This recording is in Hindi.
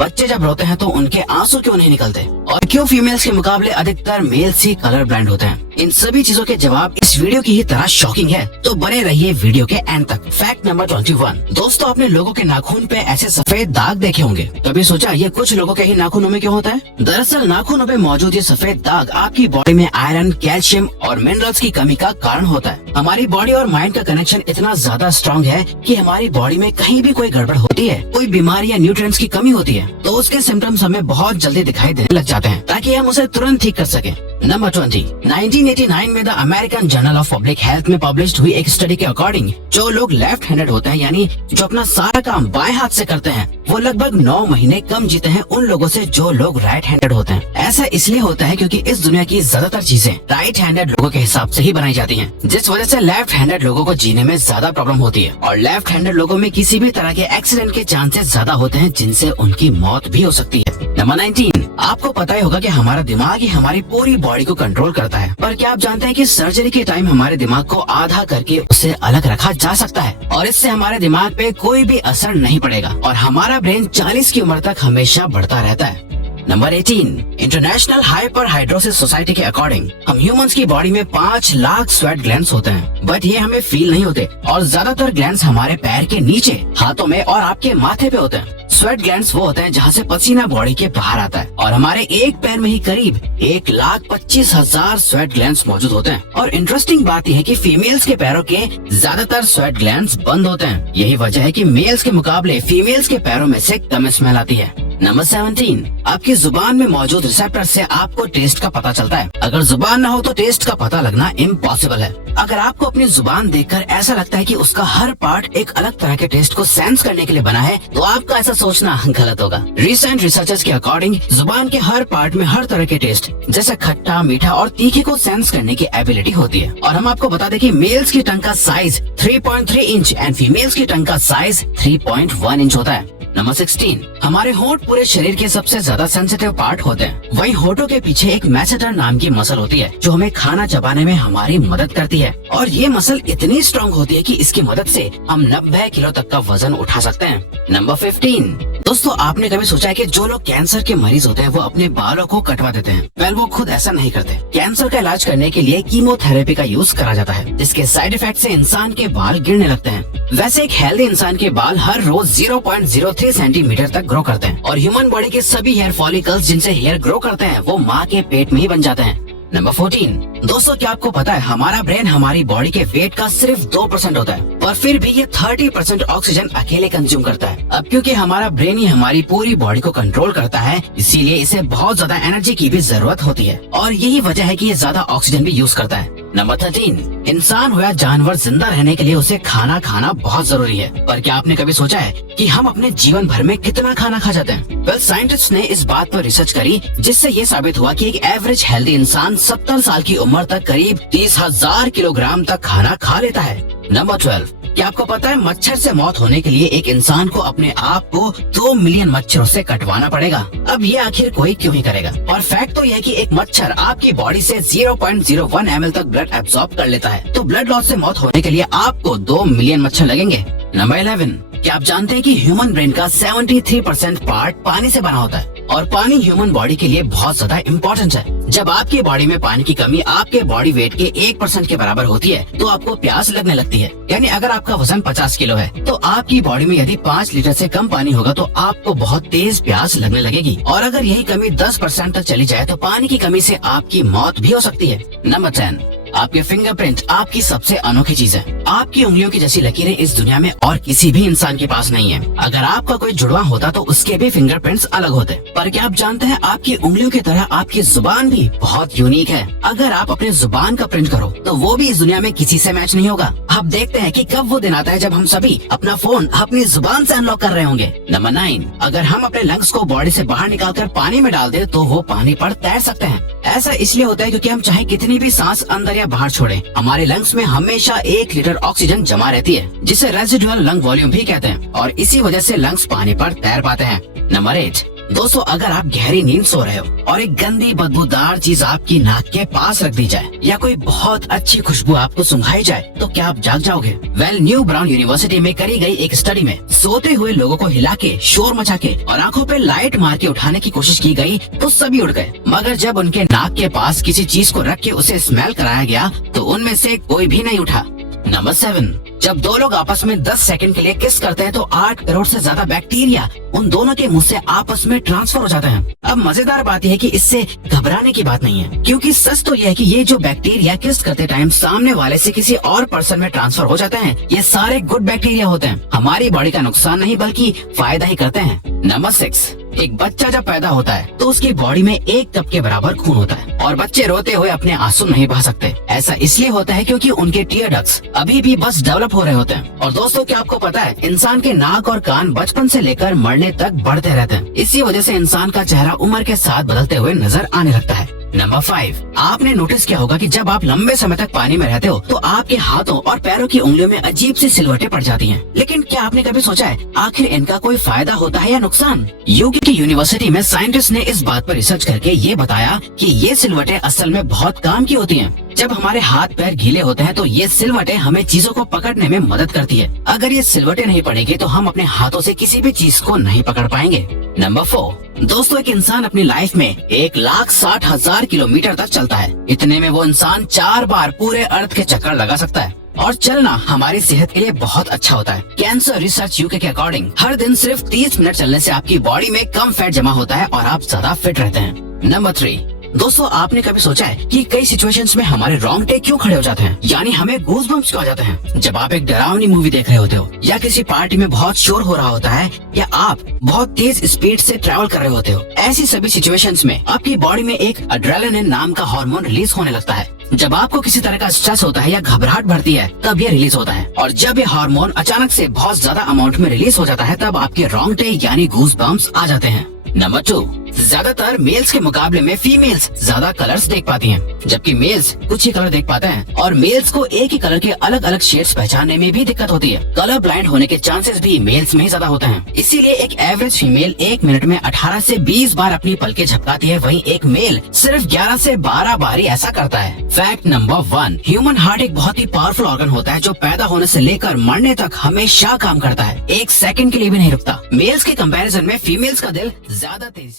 बच्चे जब रोते हैं तो उनके आंसू क्यों नहीं निकलते, और क्यों फीमेल्स के मुकाबले अधिकतर मेल्स ही कलर ब्लाइंड होते हैं। इन सभी चीजों के जवाब इस वीडियो की ही तरह शॉकिंग है, तो बने रहिए वीडियो के एंड तक। Fact number 21। दोस्तों, आपने लोगों के नाखून पे ऐसे सफेद दाग देखे होंगे। कभी सोचा ये कुछ लोगों के ही नाखूनों में क्यों होता है? दरअसल नाखूनों पे मौजूद ये सफेद दाग आपकी बॉडी में आयरन, कैल्शियम और मिनरल्स की कमी का कारण होता है। हमारी बॉडी और माइंड का कनेक्शन इतना ज्यादा स्ट्रॉन्ग है कि हमारी बॉडी में कहीं भी कोई गड़बड़ होती है, कोई बीमारी या न्यूट्रिएंट्स की कमी होती है, तो उसके सिम्टम्स हमें बहुत जल्दी दिखाई देने लग जाते हैं, ताकि हम उसे तुरंत ठीक कर सके। नंबर 20। 1989 में the American journal of public health में पब्लिश्ड हुई एक स्टडी के अकॉर्डिंग जो लोग लेफ्ट हैंडेड होते हैं, यानी जो अपना सारा काम बाएं हाथ से करते हैं, वो लगभग 9 महीने कम जीते हैं उन लोगों से जो लोग राइट हैंडेड होते हैं। ऐसा इसलिए होता है क्योंकि इस दुनिया की ज्यादातर चीजें राइट हैंडेड लोगों के हिसाब से ही बनाई जाती हैं, जिस वजह से लेफ्ट हैंडेड लोगों को जीने में ज्यादा प्रॉब्लम होती है, और लेफ्ट हैंडेड लोगों में किसी भी तरह के एक्सीडेंट के चांसेस ज्यादा होते हैं, जिनसे उनकी मौत भी हो सकती है। नंबर 19। आपको पता ही होगा कि हमारा दिमाग ही हमारी पूरी बॉडी को कंट्रोल करता है, पर क्या आप जानते हैं कि सर्जरी के टाइम हमारे दिमाग को आधा करके उससे अलग रखा जा सकता है, और इससे हमारे दिमाग पे कोई भी असर नहीं पड़ेगा, और हमारा ब्रेन 40 की उम्र तक हमेशा बढ़ता रहता है। नंबर 18। इंटरनेशनल हाइपरहाइड्रोसिस सोसाइटी के अकॉर्डिंग हम ह्यूमंस की बॉडी में 5 लाख स्वेट ग्लैंड्स होते हैं, बट ये हमें फील नहीं होते, और ज्यादातर ग्लैंड्स हमारे पैर के नीचे, हाथों में और आपके माथे पे होते हैं। स्वेट ग्लैंड्स वो होते हैं जहाँ से पसीना बॉडी के बाहर आता है, और हमारे एक पैर में ही करीब 1,25,000 स्वेट ग्लैंड्स मौजूद होते हैं। और इंटरेस्टिंग बात यह है कि फीमेल्स के पैरों के ज्यादातर स्वेट ग्लैंड्स बंद होते हैं। यही वजह है कि मेल्स के मुकाबले फीमेल्स के पैरों में से कम स्मेल आती है। नंबर 17। आपकी जुबान में मौजूद रिसेप्टर से आपको टेस्ट का पता चलता है। अगर जुबान न हो तो टेस्ट का पता लगना इम्पॉसिबल है। अगर आपको अपनी जुबान देखकर ऐसा लगता है कि उसका हर पार्ट एक अलग तरह के टेस्ट को सेंस करने के लिए बना है, तो आपका ऐसा सोचना गलत होगा। रिसेंट रिसर्चर्स के अकॉर्डिंग जुबान के हर पार्ट में हर तरह के टेस्ट जैसे खट्टा, मीठा और तीखे को सेंस करने की एबिलिटी होती है। और हम आपको बता दें कि मेल्स की टंग का साइज 3.3 इंच एंड फीमेल्स की टंग का साइज 3.1 इंच होता है। नंबर 16। हमारे होंठ पूरे शरीर के सबसे ज्यादा सेंसिटिव पार्ट होते हैं। वहीं होठों के पीछे एक मैसेटर नाम की मसल होती है जो हमें खाना चबाने में हमारी मदद करती है, और ये मसल इतनी स्ट्रॉन्ग होती है कि इसकी मदद से हम 90 किलो तक का वजन उठा सकते हैं। नंबर 15। दोस्तों, आपने कभी सोचा है कि जो लोग कैंसर के मरीज होते हैं वो अपने बालों को कटवा देते हैं? वेल, वो खुद ऐसा नहीं करते। कैंसर का इलाज करने के लिए कीमोथेरेपी का यूज करा जाता है, जिसके साइड इफेक्ट से इंसान के बाल गिरने लगते हैं। वैसे एक हेल्दी इंसान के बाल हर रोज 0.03 सेंटीमीटर तक ग्रो करते हैं, और ह्यूमन बॉडी के सभी हेयर फॉलिकल्स जिनसे हेयर ग्रो करते हैं वो माँ के पेट में ही बन जाते हैं। नंबर 14। दोस्तों, क्या आपको पता है हमारा ब्रेन हमारी बॉडी के वेट का सिर्फ 2% होता है, पर फिर भी ये 30% ऑक्सीजन अकेले कंज्यूम करता है। अब क्योंकि हमारा ब्रेन ही हमारी पूरी बॉडी को कंट्रोल करता है, इसीलिए इसे बहुत ज्यादा एनर्जी की भी जरूरत होती है, और यही वजह है कि ये ज्यादा ऑक्सीजन भी यूज करता है। नंबर 13। इंसान हो या जानवर, जिंदा रहने के लिए उसे खाना खाना बहुत जरूरी है, पर क्या आपने कभी सोचा है कि हम अपने जीवन भर में कितना खाना खा जाते हैं? वेल, साइंटिस्ट ने इस बात पर रिसर्च करी, जिससे ये साबित हुआ कि एक एवरेज हेल्दी इंसान 70 साल की उम्र तक करीब 30,000 किलोग्राम तक खाना खा लेता है। नंबर 12। क्या आपको पता है मच्छर से मौत होने के लिए एक इंसान को अपने आप को 2 मिलियन मच्छरों से कटवाना पड़ेगा? अब ये आखिर कोई क्यों ही करेगा? और फैक्ट तो यह है कि एक मच्छर आपकी बॉडी से 0.01 ml तक ब्लड एब्सॉर्ब कर लेता है, तो ब्लड लॉस से मौत होने के लिए आपको 2 मिलियन मच्छर लगेंगे। नंबर 11। क्या आप जानते हैं कि ह्यूमन ब्रेन का 73% पार्ट पानी से बना होता है, और पानी ह्यूमन बॉडी के लिए बहुत ज्यादा इम्पोर्टेंट है। जब आपकी बॉडी में पानी की कमी आपके बॉडी वेट के 1% के बराबर होती है, तो आपको प्यास लगने लगती है। यानी अगर आपका वजन 50 किलो है, तो आपकी बॉडी में यदि 5 लीटर से कम पानी होगा तो आपको बहुत तेज प्यास लगने लगेगी, और अगर यही कमी 10% तक चली जाए तो पानी की कमी से आपकी मौत भी हो सकती है। नंबर 10। आपके फिंगरप्रिंट आपकी सबसे अनोखी चीज है। आपकी उंगलियों की जैसी लकीरें इस दुनिया में और किसी भी इंसान के पास नहीं है। अगर आपका कोई जुड़वा होता तो उसके भी फिंगरप्रिंट्स अलग होते, पर क्या आप जानते हैं आपकी उंगलियों की तरह आपकी जुबान भी बहुत यूनिक है। अगर आप अपने जुबान का प्रिंट करो तो वो भी इस दुनिया में किसी से मैच नहीं होगा। अब देखते हैं कि कब वो दिन आता है जब हम सभी अपना फोन अपनी जुबान से अनलॉक कर रहे होंगे। नंबर 9। अगर हम अपने लंग्स को बॉडी से बाहर निकालकर पानी में डाल दे तो वो पानी पर तैर सकते हैं। ऐसा इसलिए होता है क्योंकि हम चाहे कितनी भी सांस अंदर या बाहर छोड़ें, हमारे लंग्स में हमेशा 1 लीटर ऑक्सीजन जमा रहती है, जिसे रेजिडुअल लंग वॉल्यूम भी कहते हैं, और इसी वजह से लंग्स पानी पर तैर पाते हैं। नंबर 8। दोस्तों अगर आप गहरी नींद सो रहे हो और एक गंदी बदबूदार चीज आपकी नाक के पास रख दी जाए या कोई बहुत अच्छी खुशबू आपको सुंघाई जाए तो क्या आप जाग जाओगे? न्यू ब्राउन यूनिवर्सिटी में करी गई एक स्टडी में सोते हुए लोगों को हिला के, शोर मचा के और आंखों पे लाइट मार के उठाने की कोशिश की गई तो सभी उठ गए, मगर जब उनके नाक के पास किसी चीज को रख के उसे स्मेल कराया गया तो उनमें से कोई भी नहीं उठा। नंबर 7, जब दो लोग आपस में 10 सेकंड के लिए किस करते हैं तो 8 करोड़ से ज्यादा बैक्टीरिया उन दोनों के मुंह से आपस में ट्रांसफर हो जाते हैं। अब मजेदार बात यह है कि इससे घबराने की बात नहीं है, क्योंकि सच तो यह है कि ये जो बैक्टीरिया किस करते टाइम सामने वाले से किसी और पर्सन में ट्रांसफर हो जाते हैं, ये सारे गुड बैक्टीरिया होते हैं, हमारी बॉडी का नुकसान नहीं बल्कि फायदा ही करते हैं। नंबर 6, एक बच्चा जब पैदा होता है तो उसकी बॉडी में 1 कप के बराबर खून होता है और बच्चे रोते हुए अपने आंसू नहीं बहा सकते। ऐसा इसलिए होता है क्योंकि उनके टीयर डक्ट्स अभी भी बस डेवलप हो रहे होते हैं। और दोस्तों क्या आपको पता है, इंसान के नाक और कान बचपन से लेकर मरने तक बढ़ते रहते हैं। इसी वजह से इंसान का चेहरा उम्र के साथ बदलते हुए नजर आने लगता है। नंबर 5, आपने नोटिस किया होगा कि जब आप लंबे समय तक पानी में रहते हो तो आपके हाथों और पैरों की उंगलियों में अजीब सी सिलवटें पड़ जाती हैं। लेकिन क्या आपने कभी सोचा है आखिर इनका कोई फायदा होता है या नुकसान? यूके की यूनिवर्सिटी में साइंटिस्ट ने इस बात पर रिसर्च करके ये बताया कि ये सिलवटें असल में बहुत काम की होती हैं। जब हमारे हाथ पैर गीले होते हैं तो ये सिलवटें हमें चीजों को पकड़ने में मदद करती है। अगर ये सिलवटें नहीं पड़ेगी तो हम अपने हाथों से किसी भी चीज को नहीं पकड़ पाएंगे। नंबर 4, दोस्तों एक इंसान अपनी लाइफ में 1,60,000 किलोमीटर तक चलता है। इतने में वो इंसान 4 बार पूरे अर्थ के चक्कर लगा सकता है। और चलना हमारी सेहत के लिए बहुत अच्छा होता है। कैंसर रिसर्च यूके के अकॉर्डिंग हर दिन सिर्फ 30 मिनट चलने से आपकी बॉडी में कम फैट जमा होता है और आप ज्यादा फिट रहते हैं। नंबर 3, दोस्तों आपने कभी सोचा है कि कई सिचुएशंस में हमारे रोंगटे क्यों खड़े हो जाते हैं, यानी हमें गूज़बम्प्स क्यों आ जाते हैं? जब आप एक डरावनी मूवी देख रहे होते हो या किसी पार्टी में बहुत शोर हो रहा होता है या आप बहुत तेज स्पीड से ट्रैवल कर रहे होते हो, ऐसी सभी सिचुएशंस में आपकी बॉडी में एक एड्रेनालिन नाम का हार्मोन रिलीज होने लगता है। जब आपको किसी तरह का स्ट्रेस होता है या घबराहट बढ़ती है तब ये रिलीज होता है, और जब ये हार्मोन अचानक से बहुत ज्यादा अमाउंट में रिलीज हो जाता है तब आपके रोंगटे यानी गूज़बम्प्स आ जाते हैं। नंबर 2, ज्यादातर मेल्स के मुकाबले में फीमेल्स ज्यादा कलर्स देख पाती हैं, जबकि मेल्स कुछ ही कलर देख पाते हैं और मेल्स को एक ही कलर के अलग अलग शेड्स पहचानने में भी दिक्कत होती है। कलर ब्लाइंड होने के चांसेस भी मेल्स में ही ज्यादा होते हैं। इसीलिए एक एवरेज फीमेल 1 मिनट में 18 से 20 बार अपनी पलकें झपकाती है, वहीं एक मेल सिर्फ 11 से 12 बार ही ऐसा करता है। फैक्ट नंबर 1, ह्यूमन हार्ट एक बहुत ही पावरफुल ऑर्गन होता है जो पैदा होने से लेकर मरने तक हमेशा काम करता है, 1 सेकंड के लिए भी नहीं रुकता। मेल्स के कंपैरिजन में फीमेल्स का दिल ज्यादा तेजी से